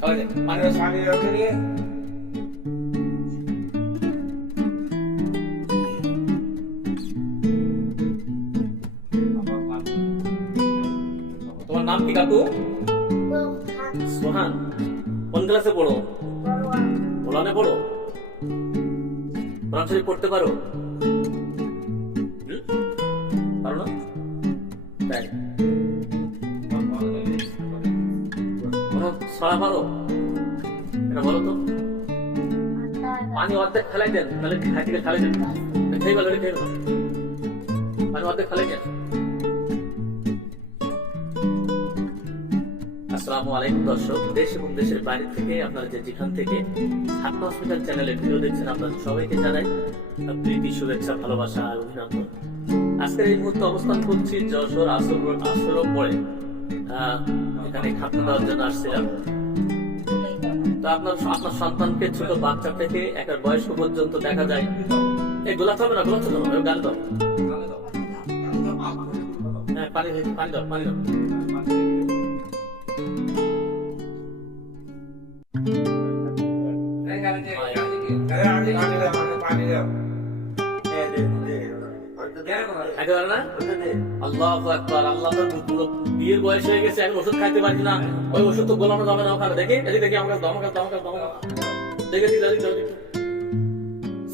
খাওয়া যায় পানি পানি রকে নিয়ে তোমার নাম কি কাকু? সোহান। কোন ক্লাসে পড়ো? ওলানে পড়ো? কোরআন শরীফ পড়তে পারো? পারো না? তাই ছড়া পারো? এটা বলো তো। পানি অর্ধেক ফেলাই দেন, তাহলে খাই থেকে ফেলাই দেন, খেয়ে গেল খেয়ে গেল, পানি অর্ধেক ফেলাই দেন। আসসালামু আলাইকুম দর্শক, দেশ এবং দেশের বাইরে থেকে আপনারা যেখান থেকে হাতনা হসপিটাল চ্যানেলে ভিডিও দেখছেন, আপনাদের সবাইকে জানাই প্রীতি, শুভেচ্ছা, ভালোবাসা আর অভিনন্দন। আজকের এই মুহূর্তে অবস্থান করছি যশোর আশ্রম মোড়ে। এখানে খাতনা দেওয়ার জন্য আসছিলাম। তো আপনার সন্তানকে ছোট বাচ্চা থেকে একটা বয়স্ক পর্যন্ত দেখা যায়। এই গোলাপ হবে না, গোলাপ হবে গাল দাও, হ্যাঁ পানি পানি দাও, পানি দাও। আল্লাহু আকবার। আল্লাহ তো বিয়ের বয়স হয়ে গেছে, এখন ওষুধ খাইতে পারছি না। ওই ওষুধ তো গোলানো যাবে না ওখানে। দেখি এদিকে দেখি আমাকে দেখে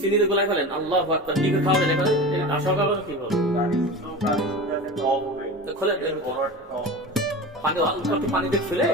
চিনিতে গোলাই ফেলেন। আল্লাহু আকবার। কি করে খাওয়া যায় এখানে? আশা খাবেন কি বল খোলেন পানি, অল্প একটু পানি দিয়ে ফেলে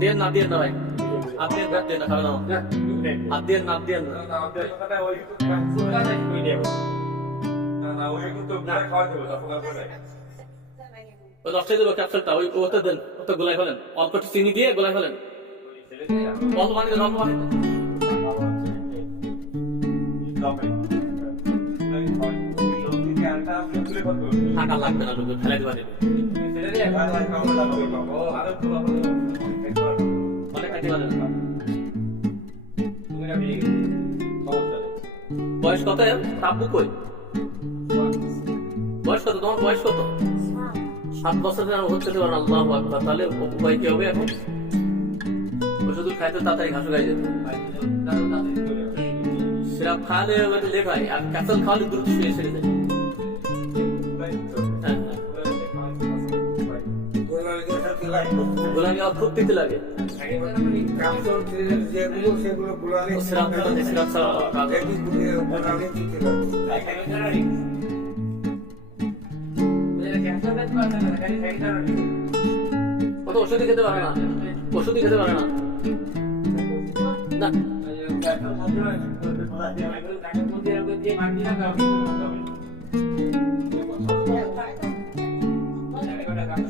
দিয়ে না দিয়ে না ভাই, হাত দিয়ে না দিয়ে না খাবে না, হাত দিয়ে না দিয়ে না। ওই দশটাই দেবো ক্যাপসুলটা, ওই ওতে দেন, ওতে গোলাই ফেলেন, অল্প একটু চিনি দিয়ে গোলাই ফেলেন, অল্প পানি দেন, অল্প পানি থাকা লাগবে না, লোক ফেলে দেওয়া দেবে অনেক কাটি বাজে। বয়স কত? তাব্বু কই? বয়স কত তোমার? বয়স কত? 7 বছরের হচ্ছে তো। আল্লাহু আকবার। তাহলে উপায় কি হবে এখন? ওষুধ খাইতে তাড়াতাড়ি ঘাসু খাই যেত, সিরাপ খাওয়ালে লেখায়, আর ক্যাপসুল খাওয়ালে দ্রুত শুয়ে ছেড়ে দেয়। গোলামি খুব দিতে লাগে। ওষুধই খেতে পারে না, ওষুধই খেতে পারে না।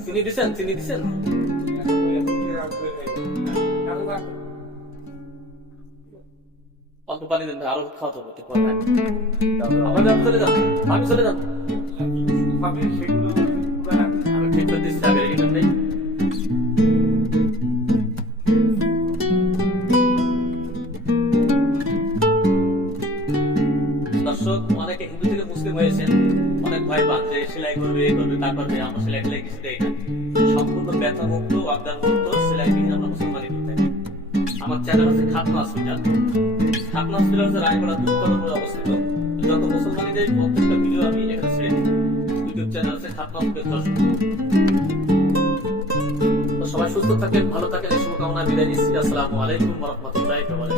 চিনি দিচ্ছেন? চিনি দিচ্ছেন? অল্প পানি দেন, আরো খাওয়াতে হবে। আপনার চলে যান, আমি চলে যান, আমি ঠিক করে দিচ্ছি আগে নেই। দর্শক, অনেকে হিন্দু থেকে মুসলিম হয়েছেন, অনেক ভাই বান্ধে সেলাই করবে, এই করবে, তা করবে। আমরা সেলাই টেলাই কিছু দেই না, সম্পূর্ণ ব্যথা মুক্ত, আবদার মুক্ত সেলাই বিহীন আমরা মুসলমানি করতে থাকি। আমার চ্যানেল হচ্ছে খাতনা হসপিটাল। খাতনা হসপিটাল হচ্ছে রায়গড়া দুর্গতপুরে অবস্থিত। যত মুসলমানিদের প্রত্যেকটা ভিডিও আমি এখানে ছেড়ে দিই। ইউটিউব চ্যানেল আছে খাতনা হসপিটাল। সবাই সুস্থ থাকেন, ভালো থাকেন, এই শুভকামনা বিদায় নিচ্ছি। আসসালামু আলাইকুম ওয়া রাহমাতুল্লাহি ওয়া বারাকাতুহু।